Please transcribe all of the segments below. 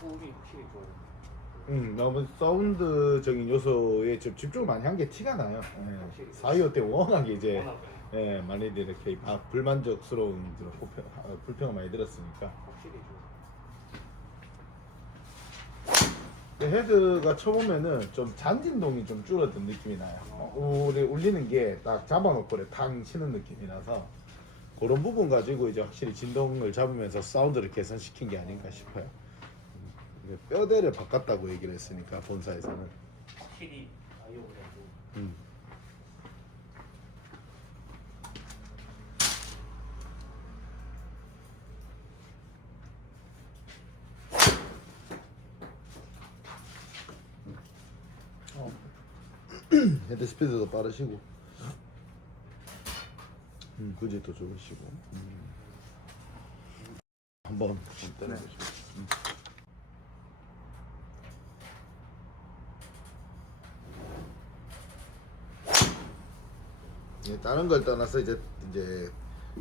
소음이 확실히 좋아요. 너무 사운드적인 요소에 좀 집중을 많이 한 게 티가 나요. 예. 425 때 워낙에 이제 워낙 많이들 이렇게 불만족스러운 그런 불평을 많이 들었으니까. 확실히 좋아요. 헤드가 쳐보면은 좀 잔진동이 좀 줄어든 느낌이 나요. 우리 울리는 게 딱 잡아놓고 이렇게 탕 치는 느낌이라서 그런 부분 가지고 이제 확실히 진동을 잡으면서 사운드를 개선시킨 게 아닌가 싶어요. 뼈대를 바꿨다고 얘기를 했으니까 본사에서는. 확실히 아이오보다 좀 음. 헤드 스피드도 빠르시고 구질도 좋으시고 한번 때려보시죠. 다른 걸 떠나서 이제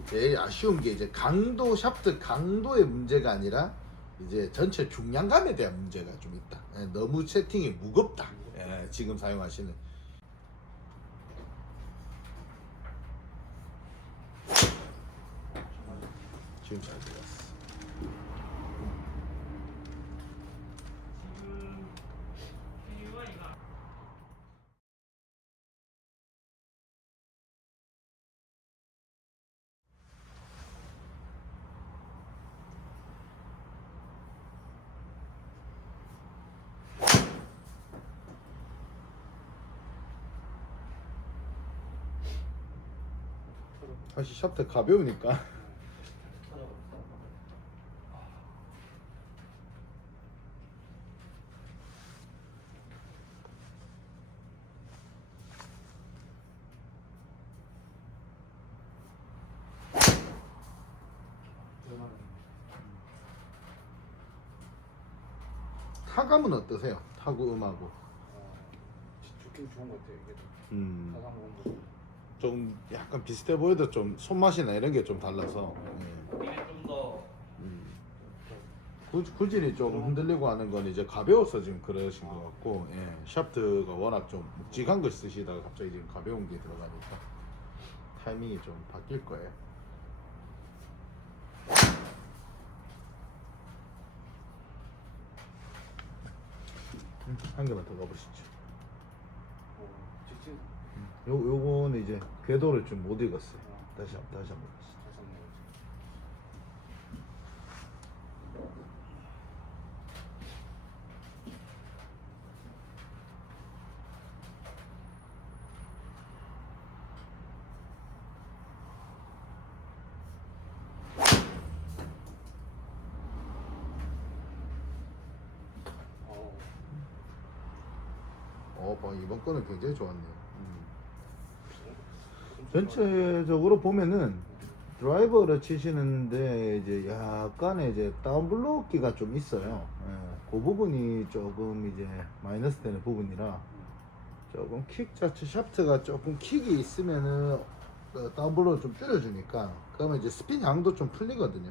제일 아쉬운 게 이제 강도 샤프트 강도의 문제가 아니라 이제 전체 중량감에 대한 문제가 좀 있다. 너무 세팅이 무겁다. 지금 사용하시는 지금 잘 들었어. 사실 샤프트 가벼우니까 타감은 어떠세요? 타구 음하고 좋긴 좋은 것 같아요. 이게 음. 가상 공부 좀 약간 비슷해 보여도 좀 손맛이나 이런 게 좀 달라서 이게 좀더 구질이 좀 흔들리고 하는 건 이제 가벼워서 지금 그러신 것 같고 샤프트가 워낙 좀 묵직한 걸 쓰시다가 갑자기 지금 가벼운 게 들어가니까 타이밍이 좀 바뀔 거예요. 한 개만 더 가보시죠. 직진 요거는 이제 궤도를 좀 못 읽었어요. 다시 한번 다시 한번 이번 거는 굉장히 좋았네요. 전체적으로 보면은 드라이버를 치시는데 이제 약간의 이제 다운블로기가 좀 있어요. 그 부분이 조금 이제 마이너스 되는 부분이라 조금 킥 자체 샤프트가 조금 킥이 있으면은 다운블로를 좀 줄여주니까 그러면 이제 스핀 양도 좀 풀리거든요.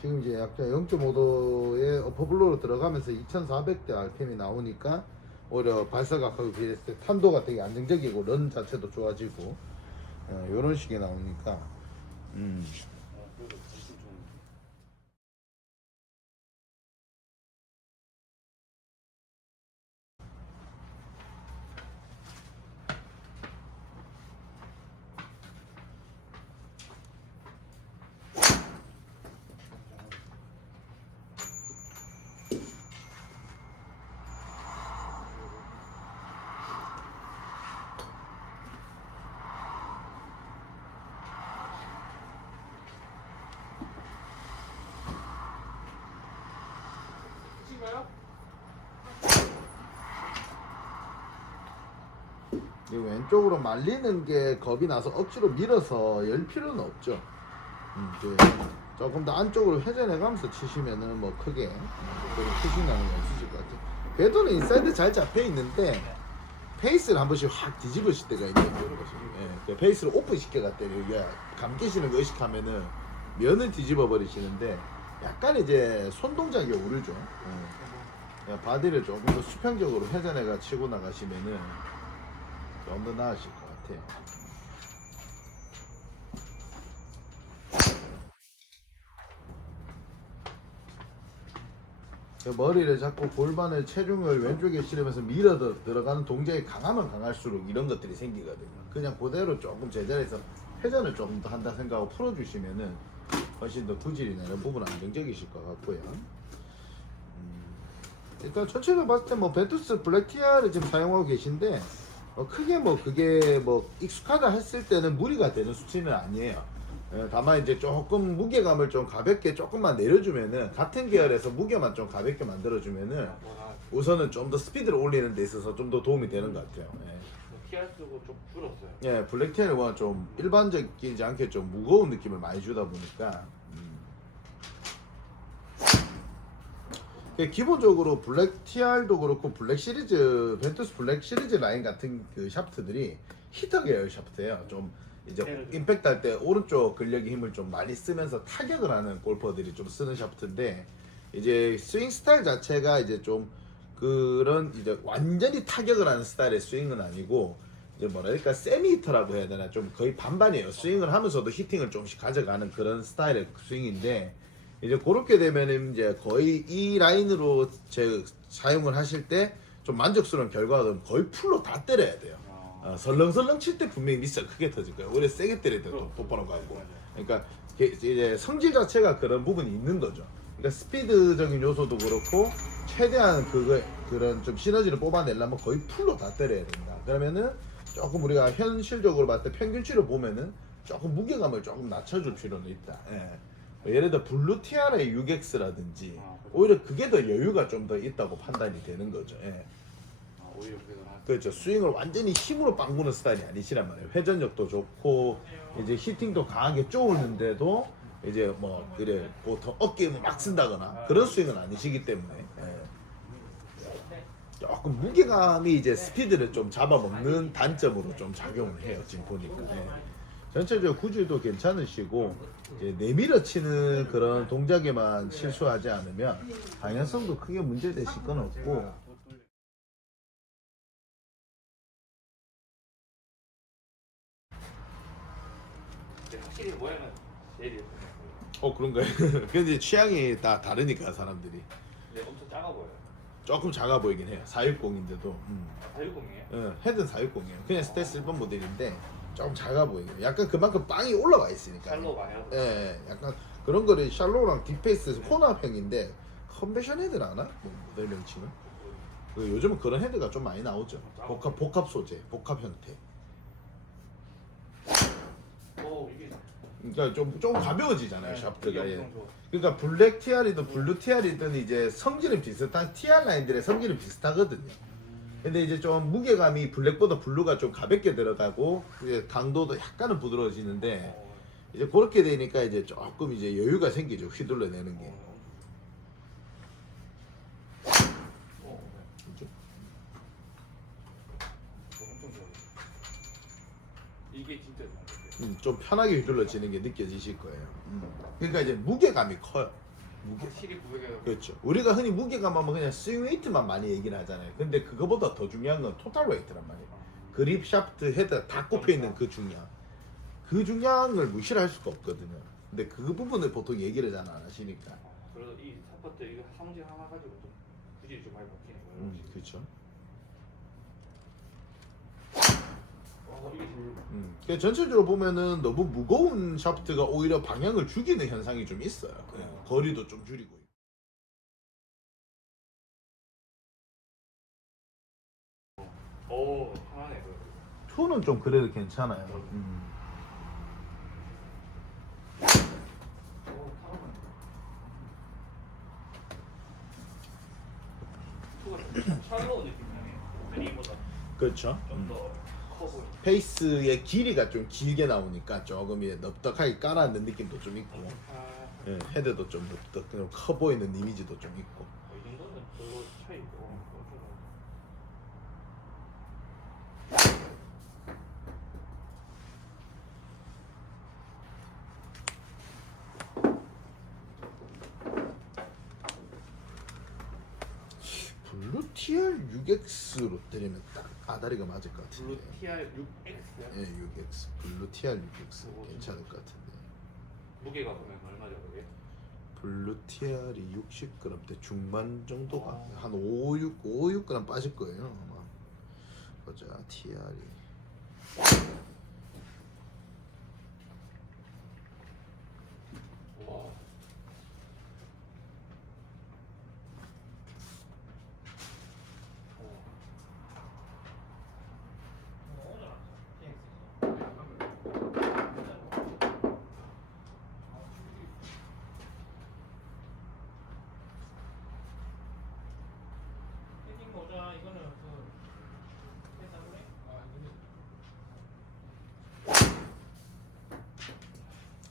지금 이제 약간 0.5도의 어퍼블로로 들어가면서 2400대 RPM이 나오니까 오히려 발사각하고 비했을 때 탄도가 되게 안정적이고 런 자체도 좋아지고 이런 식이 나오니까 그래도 직진 좀 이 왼쪽으로 말리는 게 겁이 나서 억지로 밀어서 열 필요는 없죠. 이제 조금 더 안쪽으로 회전해 가면서 치시면은 뭐 크게 그런 푸싱 나는 거 없으실 것 같아요. 궤도는 인사이드 잘 잡혀 있는데 페이스를 한 번씩 확 뒤집으실 때가 있는데 페이스를 오픈 시켜갔대요. 감기시는 거 의식하면은 면을 뒤집어 버리시는데 약간 이제 손 동작이 오르죠. 바디를 조금 더 수평적으로 회전해가 치고 나가시면은 좀 더 나으실 것 같아요. 머리를 잡고 골반을 체중을 왼쪽에 실으면서 밀어 들어가는 동작이 강하면 강할수록 이런 것들이 생기거든요. 그냥 그대로 조금 제자리에서 회전을 조금 더 한다 생각하고 풀어주시면은 훨씬 더 구질이나 이런 부분 안정적이실 것 같고요. 일단 전체적으로 봤을 때 뭐 벤투스 블랙티아를 지금 사용하고 계신데 크게 뭐 그게 뭐 익숙하다 했을 때는 무리가 되는 수치는 아니에요. 다만 이제 조금 무게감을 좀 가볍게 조금만 내려주면은 같은 계열에서 무게만 좀 가볍게 만들어주면은 우선은 좀 더 스피드를 올리는 데 있어서 좀 더 도움이 되는 것 같아요. TR 쓰고 좀 줄었어요. 예, 블랙티아는 좀 일반적이지 않게 좀 무거운 느낌을 많이 주다 보니까 기본적으로 블랙 TR도 그렇고 블랙 시리즈 벤투스 블랙 시리즈 라인 같은 그 샤프트들이 히터 계열 샤프트예요. 좀 이제 임팩트 할 때 오른쪽 근력의 힘을 좀 많이 쓰면서 타격을 하는 골퍼들이 좀 쓰는 샤프트인데 이제 스윙 스타일 자체가 이제 좀 그런 이제 완전히 타격을 하는 스타일의 스윙은 아니고 이제 뭐랄까 세미 히터라고 해야 되나 좀 거의 반반이에요. 스윙을 하면서도 히팅을 조금씩 가져가는 그런 스타일의 스윙인데 이제 그렇게 되면은 이제 거의 이 라인으로 사용을 하실 때 좀 만족스러운 결과가 거의 풀로 다 때려야 돼요. 설렁설렁 칠 때 분명히 미스가 크게 터질 거예요. 오히려 세게 때릴 때도 똑바로 가고. 그러니까 이제 성질 자체가 그런 부분이 있는 거죠. 그러니까 스피드적인 요소도 그렇고 최대한 그런 좀 시너지를 뽑아내려면 거의 풀로 다 때려야 된다. 그러면은 조금 우리가 현실적으로 봤을 때 평균치를 보면은 조금 무게감을 조금 낮춰줄 필요는 있다. 예를 들어 블루 티아라의 6X라든지 오히려 그게 더 여유가 좀 더 있다고 판단이 되는 거죠. 오히려 그래서 나 그렇죠. 스윙을 완전히 힘으로 빵 부는 스타일이 아니시란 말이에요. 회전력도 좋고 이제 히팅도 강하게 쪼는데도 이제 뭐 그래 보통 어깨에 막 쓴다거나 그런 스윙은 아니시기 때문에 조금 무게감이 이제 스피드를 좀 잡아먹는 단점으로 좀 작용을 해요. 지금 보니까. 전체적으로 구질도 괜찮으시고 이제 내밀어 치는 그런 동작에만 실수하지 않으면 방향성도 크게 문제되실 건 없고 확실히 모양은 제일 예뻐요. 그런가요? 근데 취향이 다 다르니까 사람들이 근데 엄청 작아 보여요. 조금 작아 보이긴 해요. 460인데도 460이에요? 헤드는 460이에요. 그냥 스테이스 1번 모델인데 조금 작아 보이고 약간 그만큼 빵이 올라와 있으니까 샬로 많이 하고. 약간 그런 거를 샬로랑 딥페이스 혼합형인데 컨벤션 헤드를 아나? 뭐 모델 명칭은? 요즘은 그런 헤드가 좀 많이 나오죠. 복합 소재, 복합 형태. 이게 그러니까 좀 가벼워지잖아요, 네, 샤프트가. 이게 예. 엄청 좋아. 그러니까 블랙 TR이든 블루 TR이든 이제 성질은 비슷한 TR 라인들의 성질은 비슷하거든요. 근데 이제 좀 무게감이 블랙보다 블루가 좀 가볍게 들어가고 이제 강도도 약간은 부드러워지는데 이제 그렇게 되니까 이제 조금 이제 여유가 생기죠. 휘둘러내는 게. 그죠? 엄청 좋아. 이게 진짜 좋아. 좀 편하게 휘둘러지는 게 느껴지실 거예요. 그러니까 이제 무게감이 커요. 확실히 무게가 그렇죠. 우리가 흔히 무게감 하면 그냥 스윙 웨이트만 많이 얘기를 하잖아요. 근데 그거보다 더 중요한 건 토탈 웨이트란 말이에요. 그립, 샤프트, 헤드 다 꼽혀 있는 그 중량. 그 중량을 무시를 할 수가 없거든요. 근데 그 부분을 보통 얘기를 잘 안 하시니까. 그래서 이 사퍼트 이거 성질 하나 가지고 좀 굳이 좀 많이 바뀌는 거예요. 그렇죠. 이게 제일 그러니까 전체적으로 보면은 너무 무거운 샤프트가 오히려 방향을 죽이는 현상이 좀 있어요. 거리도 좀 줄이고. 편하네. 투는 좀 그래도 괜찮아요. 샬로우 느낌 나네요. 그리보다 그렇죠. 좀더 커 보여. 페이스의 길이가 좀 길게 나오니까 조금 이제 넓적하게 깔아앉는 느낌도 좀 있고 헤드도 좀 넓적 커 보이는 이미지도 좀 있고 이 정도는 별로 차이 없고 TR6X로 때리면 딱 아다리가 맞을 것 블루 같은데. TR6X요? 예, 6X. 블루 TR6X 오, 괜찮을 것 같은데. 무게가 그러면 얼마죠 그게? 블루 TR이 60g대 중반 정도가 어. 한 5, 6g 빠질 거예요 아마. 보자 TR이. 와. 패딩 모자 이거는 그 회사물에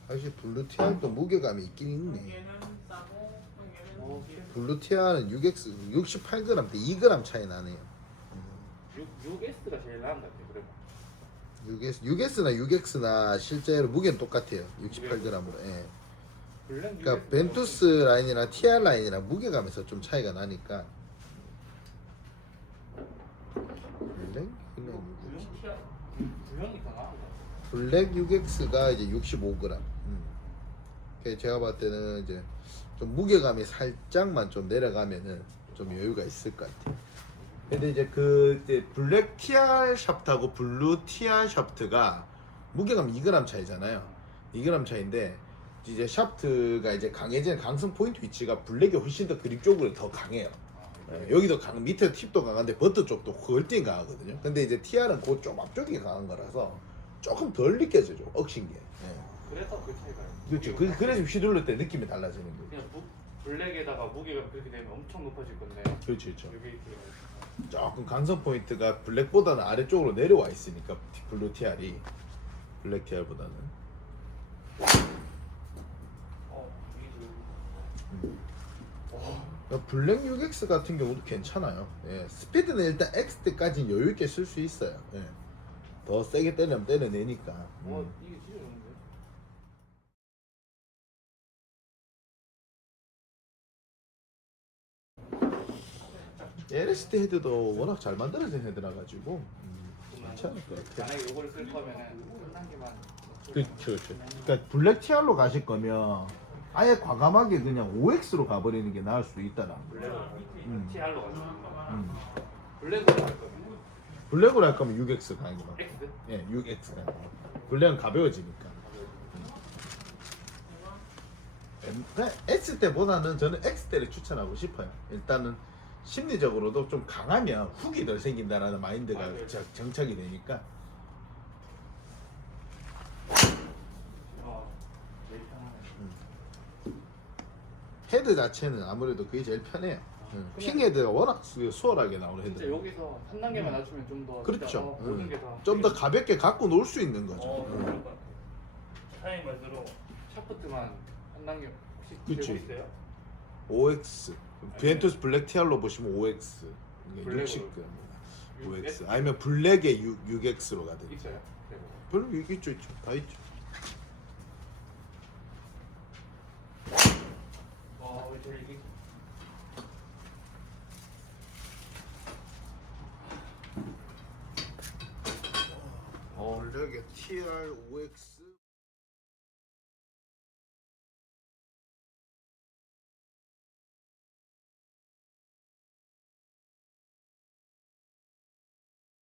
사실 블루 TR도 무게감이 있긴 있네. 얘는 싸고 얘는 어, 블루 TR은 6X 68g대 2g 차이 나네요. 6S가 제일 나은 것 같아요. 그래. 6S나 6X나 실제로 무게는 똑같아요. 68g으로. 예. 블랙 그러니까 6S 가 벤투스 라인이나 TR 라인이랑 무게감에서 좀 차이가 나니까. 블랙? 구형이 더 나은 것 같아요. 블랙 6X가 이제 65g. 그래서 제가 봤을 때는 이제 좀 무게감이 살짝만 좀 내려가면은 좀 여유가 있을 것 같아요. 근데 이제 그 이제 블랙 TR 샤프트하고 블루 TR 샤프트가 무게감 2g 차이잖아요. 2g 차이인데 이제 샤프트가 이제 강해지는 강성 포인트 위치가 블랙이 훨씬 더 그립 쪽으로 더 강해요. 여기도 밑에 팁도 강한데 버터 쪽도 훨씬 강하거든요. 근데 이제 TR은 그 좀 앞쪽이 강한 거라서 조금 덜 느껴져요. 억신 게. 그래서 그 차이가. 그렇죠. 그래서 휘둘릴 때 느낌이 달라지는 거죠. 그냥 블랙에다가 무게가 그렇게 되면 엄청 높아질 건데. 그렇죠, 그렇죠. 여기 조금 강성 포인트가 블랙보다는 아래쪽으로 내려와 있으니까 블루 TR이 블랙 TR보다는. 블랙 6X 같은 경우도 괜찮아요. 예, 스피드는 일단 X 때까지 여유 있게 쓸 수 있어요. 예. 더 세게 때리면 때려내니까. 이게 진짜 좋은데. LSD 헤드도 워낙 잘 만들어진 헤드라 가지고 괜찮을 것 같아요. 만약에 이거를 쓸 거면은 한 단계만. 그렇죠, 그렇죠. 그러니까 블랙 TR로 가실 거면 아예 과감하게 그냥 5X로 가버리는 게 나을 수 있다라. 블랙으로 음. TR로 가지고. 음. 블랙으로 갈 거면 블랙으로 할 거면 6X 가는 게 맞아요. X? 예, 6X 가는 거. 블랙은 가벼워지니까. 그냥 X 때보다는 저는 X 때를 추천하고 싶어요. 일단은 심리적으로도 좀 강하면 훅이 덜 생긴다라는 마인드가 맞아요. 정착이 되니까. 제일 편하네. 헤드 자체는 아무래도 그게 제일 편해요. 핑 헤드가 워낙 수월하게 나오는 진짜 헤드. 여기서 한 단계만 낮추면 좀 더. 그렇죠. 모든 게 다. 좀 더 가볍게 갖고 놀 수 있는 거죠. 그럴 것 같아. 타임을 들어. 샤프트만 한 단계 혹시 그치. 되고 있어요? 5X. 벤투스 블랙 TR로 보시면 5X. 이게 블랙으로. 60g. 5X. 6X? 아니면 블랙에 6X로 가든지. 있어요? 네. 별로 있죠, 있죠. 다 있죠. 왜 제일 이게 블랙에 TR 5X.